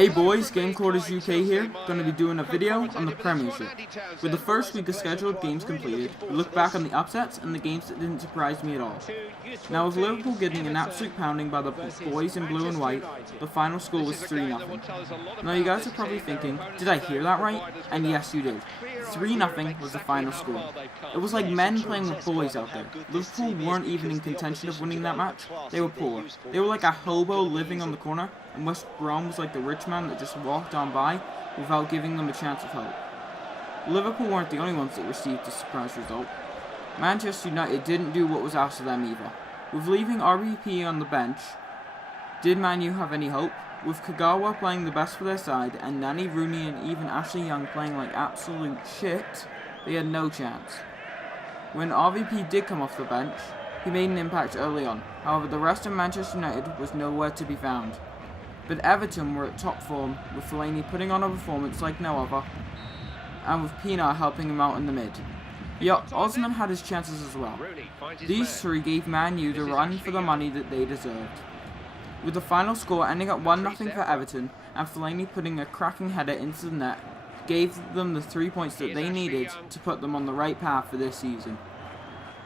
Hey boys, Game Quarters UK here, going to be doing a video on the Premiership. With the first week of scheduled games completed, we look back on the upsets and the games that didn't surprise me at all. Now with Liverpool getting an absolute pounding by the boys in blue and white, the final score was 3-0. Now you guys are probably thinking, did I hear that right? And yes you did. 3-0 was the final score. It was like men playing with boys out there. Liverpool weren't even in contention of winning that match, they were poor. They were like a hobo living on the corner, and West Brom was like the rich man that just walked on by without giving them a chance of hope. Liverpool weren't the only ones that received a surprise result. Manchester United didn't do what was asked of them either. With leaving RBP on the bench, did Man U have any hope? With Kagawa playing the best for their side and Nani, Rooney and even Ashley Young playing like absolute shit, they had no chance. When RVP did come off the bench, he made an impact early on. However, the rest of Manchester United was nowhere to be found. But Everton were at top form, with Fellaini putting on a performance like no other, and with Pienaar helping him out in the mid. Yet, Osman had his chances as well. These three gave Man U the run for the money that they deserved. With the final score ending at 1-0 for Everton, and Fellaini putting a cracking header into the net, gave them the 3 points that they needed to put them on the right path for this season.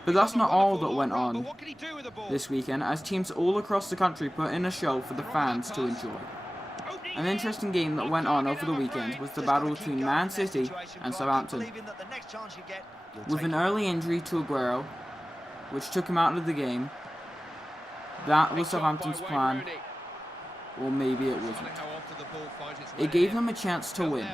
But that's not all that went on this weekend, as teams all across the country put in a show for the fans to enjoy. An interesting game that went on over the weekend was the battle between Man City and Southampton. With an early injury to Aguero, which took him out of the game, that was Southampton's plan, or maybe it wasn't. It gave them a chance to win.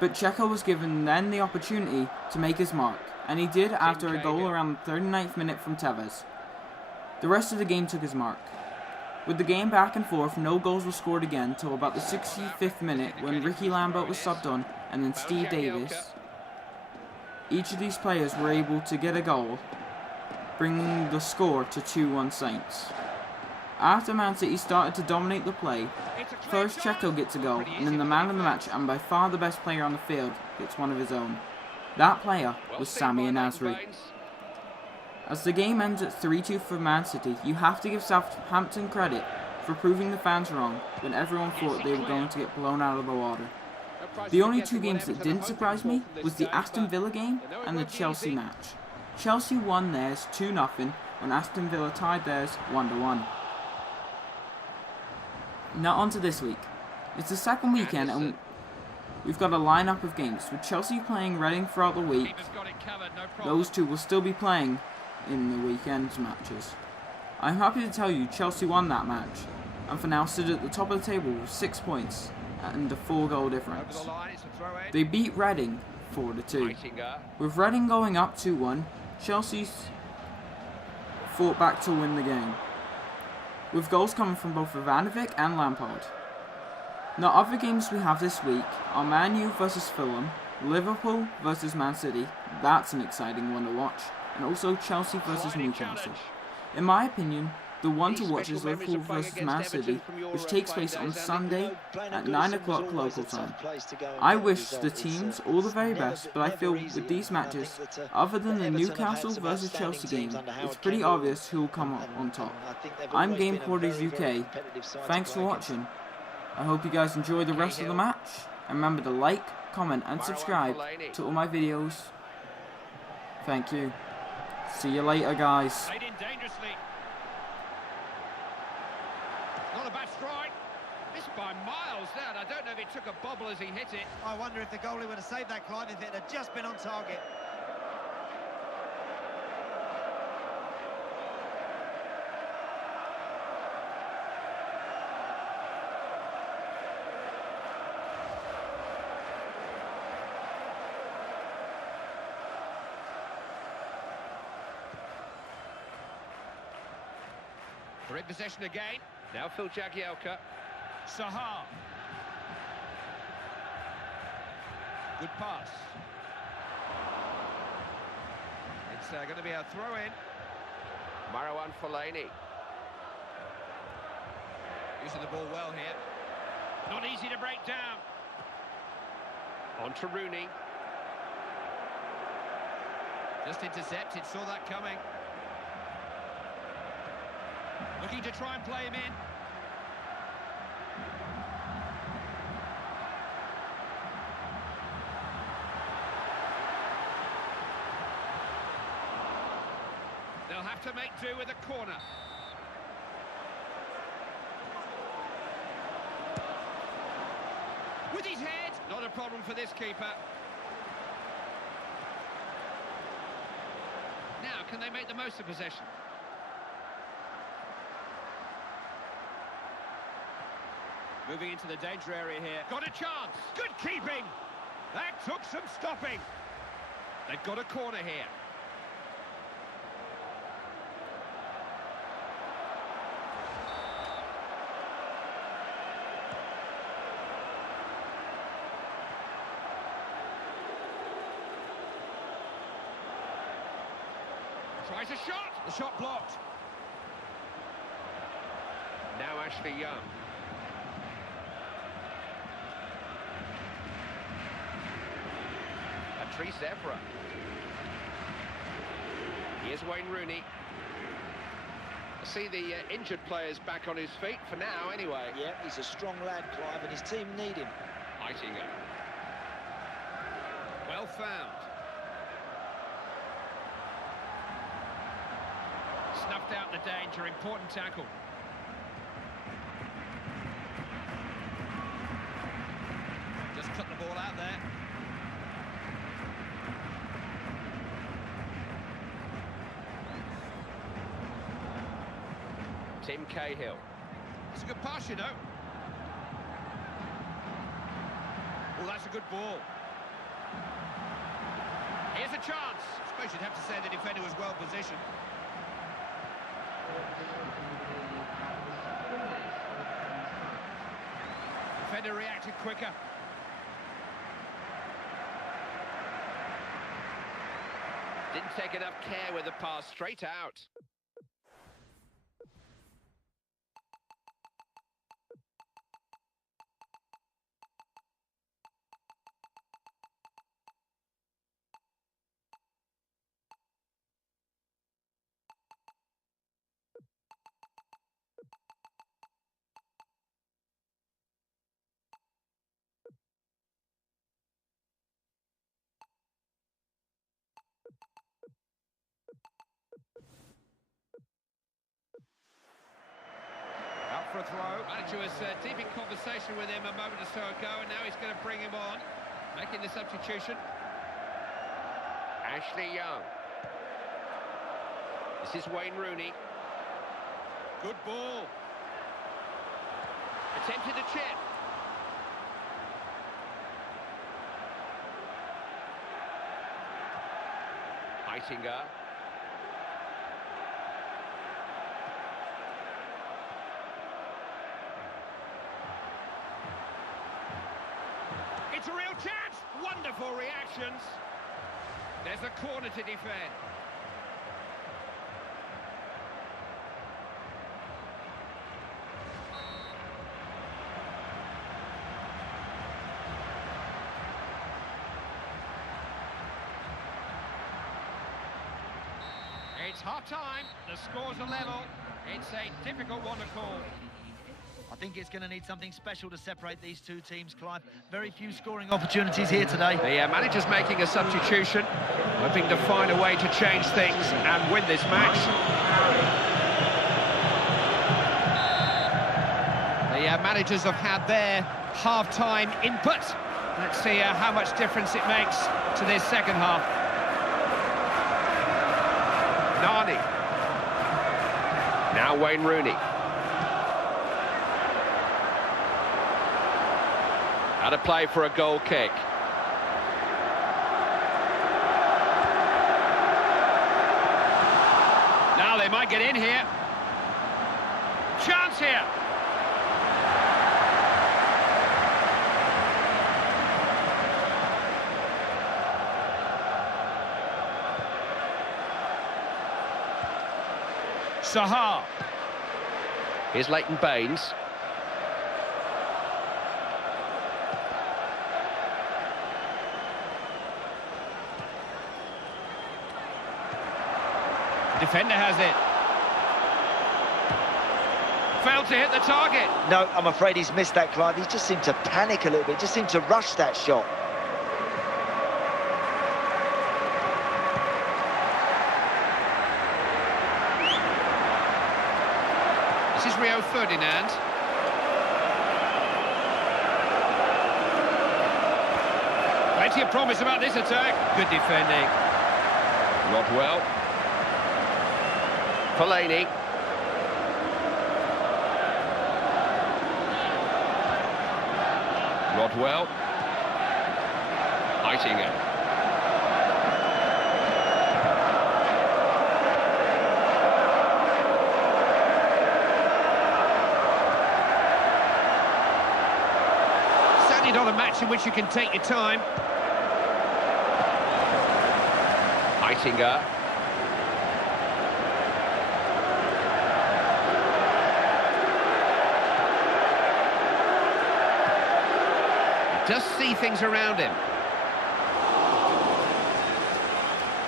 But Checo was given then the opportunity to make his mark, and he did after a goal around the 39th minute from Tevez. The rest of the game took his mark. With the game back and forth, no goals were scored again till about the 65th minute when Ricky Lambert was subbed on and then Steve Davis. Each of these players were able to get a goal, bringing the score to 2-1 Saints. After Man City started to dominate the play, first Checo gets a goal, and then the man of the match and by far the best player on the field gets one of his own. That player was Sami Nasri. As the game ends at 3-2 for Man City, you have to give Southampton credit for proving the fans wrong when everyone thought they were going to get blown out of the water. The only two games that didn't surprise me was the Aston Villa game and the Chelsea match. Chelsea won theirs 2-0 when Aston Villa tied theirs 1-1. Now on to this week. It's the second weekend and we've got a lineup of games, with Chelsea playing Reading throughout the week. Those two will still be playing in the weekend's matches. I'm happy to tell you Chelsea won that match, and for now sit at the top of the table with 6 points and a 4-goal difference. They beat Reading 4-2. With Reading going up 2-1, Chelsea's fought back to win the game, with goals coming from both Ivanovic and Lampard. Now other games we have this week are Man U vs Fulham, Liverpool vs Man City, that's an exciting one to watch, and also Chelsea vs Newcastle. In my opinion, the one to watch is Liverpool vs Man City, which takes place on Sunday at 9 o'clock local time. I wish the teams all the very best, but I feel with these matches, other than the Newcastle vs Chelsea game, it's pretty obvious who will come on top. I'm Game Quarters UK, thanks for watching. I hope you guys enjoy the rest of the match, and remember to like, comment and subscribe to all my videos. Thank you. See you later guys. Not a bad strike. Missed by miles there, and I don't know if it took a bobble as he hit it. I wonder if the goalie would have saved that, Clyde, if it had just been on target. We're in possession again. Now Phil Jagielka. Sahar. Good pass. It's going to be a throw-in. Marwan Fellaini. Using the ball well here. Not easy to break down. On to Rooney. Just intercepted, saw that coming. Looking to try and play him in. have to make do with a corner. With his head, not a problem for this keeper. Now, can they make the most of possession? Moving into the danger area here. Got a chance. Good keeping. That took some stopping. They've got a corner here. Tries a shot. The shot blocked. Now Ashley Young. Patrice Evra. Here's Wayne Rooney. I see the injured players back on his feet, for now anyway. Yeah, he's a strong lad, Clive, and his team need him. Heitinger. Well found. Snuffed out the danger, important tackle. Just cut the ball out there. Tim Cahill. It's a good pass, you know. Oh, that's a good ball. Here's a chance. I suppose you'd have to say the defender was well positioned. Defender reacted quicker. Didn't take enough care with the pass, straight out. For a throw. Manager was deep in conversation with him a moment or so ago, and now he's going to bring him on, making the substitution. Ashley Young. This is Wayne Rooney. Good ball. Attempted the chip. Heitinger. It's a real chance! Wonderful reactions. There's a corner to defend. It's half-time. The scores are level. It's a difficult one to call. I think it's going to need something special to separate these two teams, Clive. Very few scoring opportunities here today. The manager's making a substitution, hoping to find a way to change things and win this match. The managers have had their half-time input. Let's see how much difference it makes to this second half. Nani. Now Wayne Rooney. Out of play for a goal kick. Now they might get in here. Chance here. Sahar. Here's Leighton Baines. Defender has it. Failed to hit the target. No, I'm afraid he's missed that, Clive. He just seemed to panic a little bit, just seemed to rush that shot. This is Rio Ferdinand. Plenty of promise about this attack. Good defending. Rodwell. Fellaini. Rodwell. Heitinger. Certainly not a match in which you can take your time. Heitinger. Does see things around him.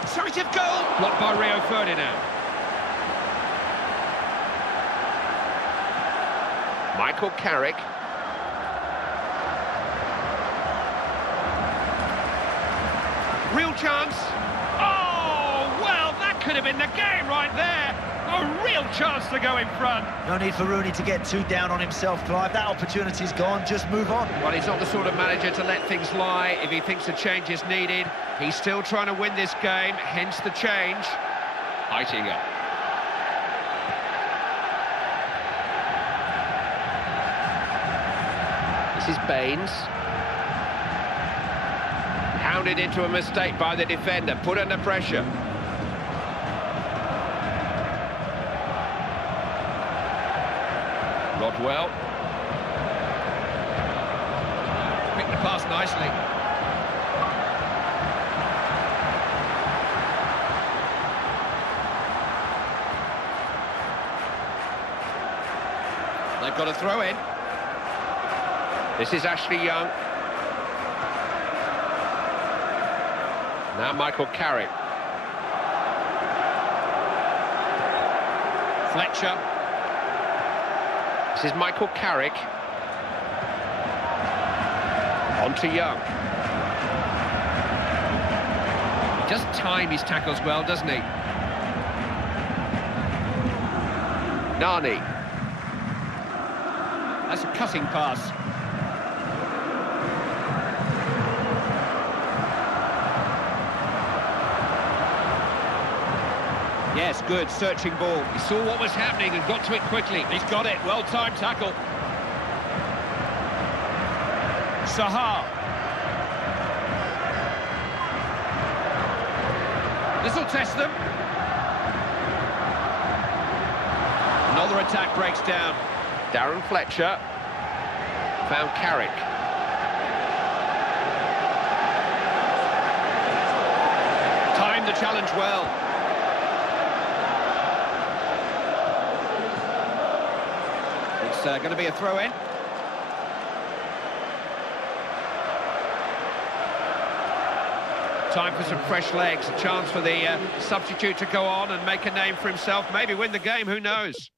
Sight of goal! Blocked by Rio Ferdinand. Michael Carrick. Real chance. Oh, well, that could have been the game right there. A real chance to go in front. No need for Rooney to get too down on himself, Clive. That opportunity's gone, just move on. Well, he's not the sort of manager to let things lie if he thinks a change is needed. He's still trying to win this game, hence the change. Heitinger. This is Baines. Hounded into a mistake by the defender, put under pressure. Rodwell. Picked the pass nicely. They've got a throw in. This is Ashley Young. Now Michael Carrick. Fletcher. This is Michael Carrick. On to Young. He does time his tackles well, doesn't he? Nani. That's a cutting pass. Yes, good, searching ball. He saw what was happening and got to it quickly. He's got it, well-timed tackle. Sahar. This'll test them. Another attack breaks down. Darren Fletcher found Carrick. Timed the challenge well. It's going to be a throw-in. Time for some fresh legs. A chance for the substitute to go on and make a name for himself. Maybe win the game, who knows?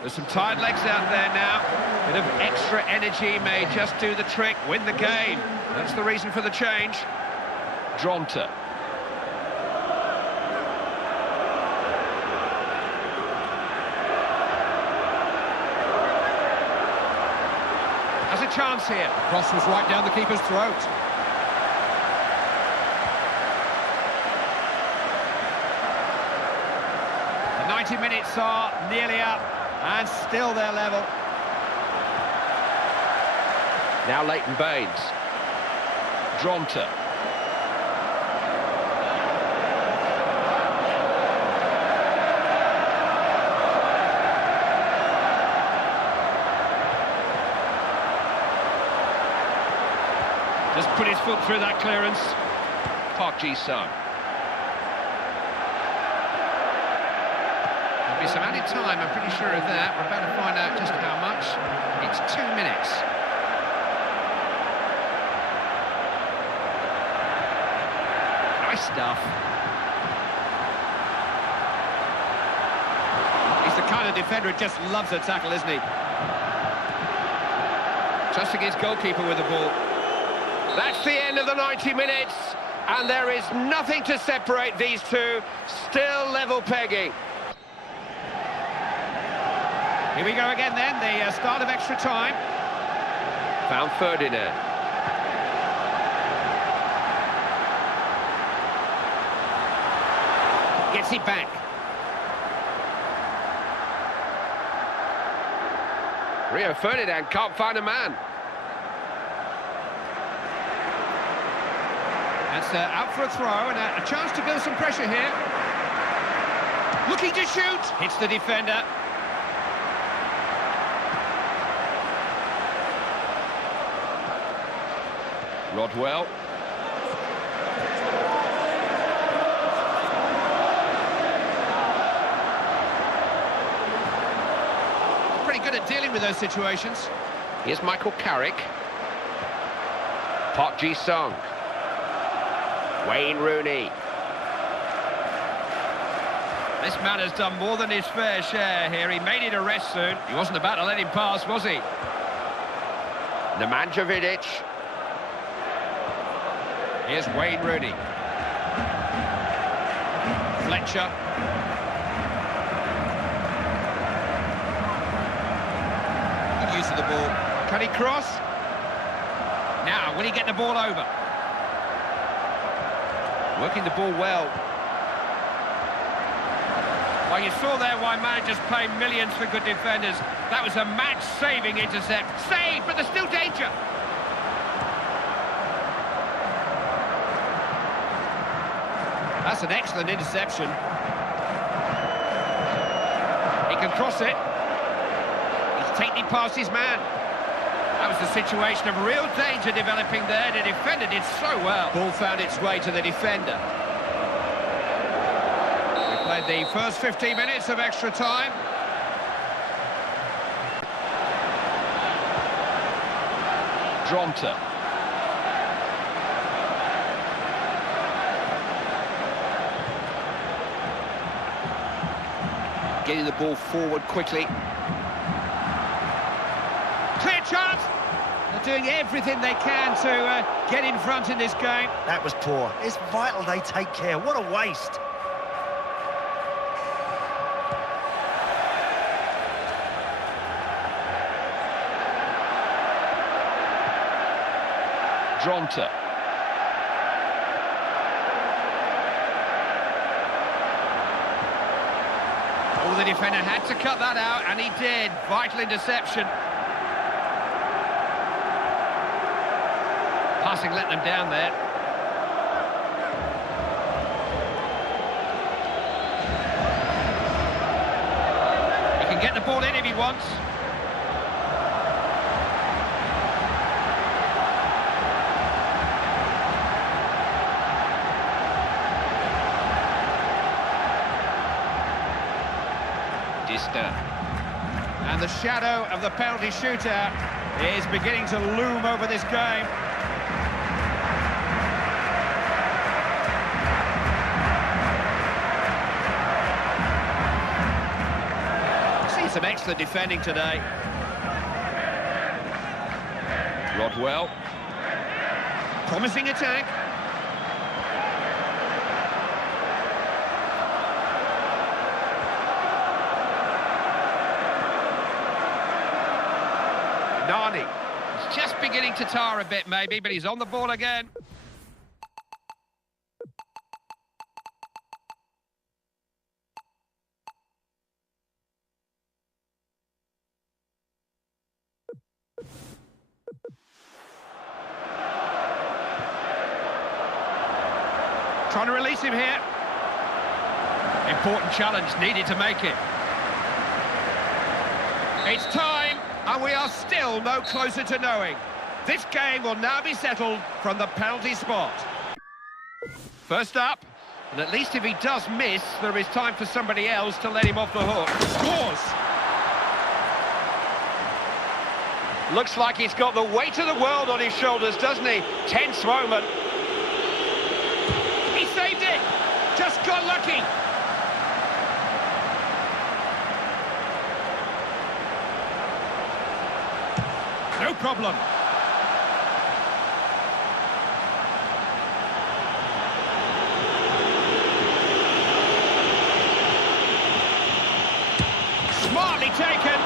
There's some tired legs out there now. Bit of extra energy may just do the trick, win the game. That's the reason for the change. Dronta. Has a chance here. The cross was right down the keeper's throat. The 90 minutes are nearly up. And still they're level. Now Leighton Baines. Dronta. Just put his foot through that clearance. Park Ji-sung. Be some added time, I'm pretty sure of that. We're about to find out just how much. It's 2 minutes. stuff. He's the kind of defender who just loves a tackle, isn't he? Trusting his goalkeeper with the ball. That's the end of the 90 minutes, and there is nothing to separate these two. Still level pegging. Here we go again then, the start of extra time. Found Ferdinand. Gets it back. Rio Ferdinand can't find a man. That's out for a throw and a chance to build some pressure here. Looking to shoot. Hits the defender. Rodwell. Pretty good at dealing with those situations. Here's Michael Carrick. Park Ji-sung. Wayne Rooney. This man has done more than his fair share here. He made it a rest soon. He wasn't about to let him pass, was he? Nemanja Vidic. Here's Wayne Rooney. Fletcher. Good use of the ball. Can he cross? Now, will he get the ball over? Working the ball well. Well, you saw there why managers pay millions for good defenders. That was a match-saving intercept. Saved, but there's still danger. That's an excellent interception. He can cross it. He's taking it past his man. That was a situation of real danger developing there. The defender did so well. Ball found its way to the defender. We played the first 15 minutes of extra time. Dronta. Getting the ball forward quickly. Clear chance! They're doing everything they can to get in front in this game. That was poor. It's vital they take care. What a waste. Dronta. Oh, the defender had to cut that out, and he did. Vital interception. Passing let them down there. He can get the ball in if he wants. And the shadow of the penalty shootout is beginning to loom over this game. See some excellent defending today. Rodwell. Promising attack. Nani. He's just beginning to tire a bit, maybe, but he's on the ball again. Trying to release him here. Important challenge needed to make it. It's time. And we are still no closer to knowing. This game will now be settled from the penalty spot. First up, and at least if he does miss, there is time for somebody else to let him off the hook. Scores! Looks like he's got the weight of the world on his shoulders, doesn't he? Tense moment. He saved it! Just got lucky. No problem. Smartly taken.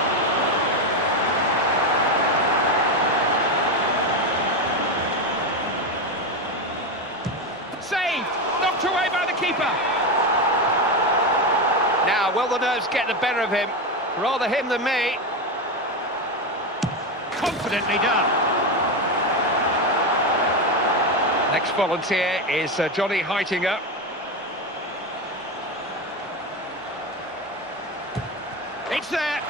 Saved. Knocked away by the keeper. Now, will the nerves get the better of him? Rather him than me. Confidently done. Next volunteer is Johnny Heitinger. It's there.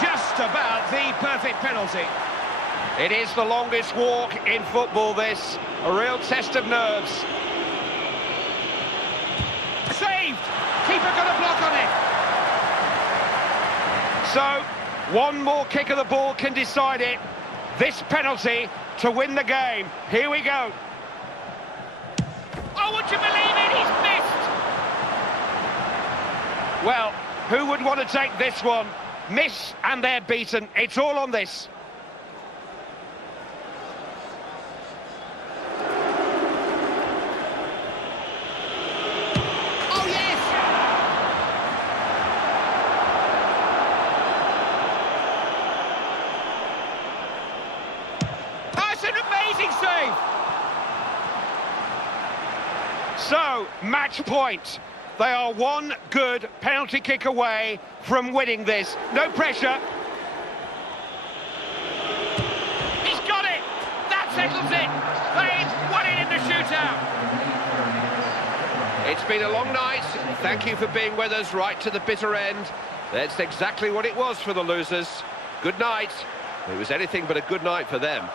Just about the perfect penalty. It is the longest walk in football, this. A real test of nerves. Saved! Keeper got a block on it. So, one more kick of the ball can decide it. This penalty to win the game. Here we go. Oh, would you believe it? He's missed! Well, who would want to take this one? Miss and they're beaten. It's all on this. Oh, yes! Oh, it's an amazing save! So, match point. They are one good penalty kick away from winning this. No pressure. He's got it! That settles it! They've won it in the shootout! It's been a long night. Thank you for being with us right to the bitter end. That's exactly what it was for the losers. Good night. It was anything but a good night for them.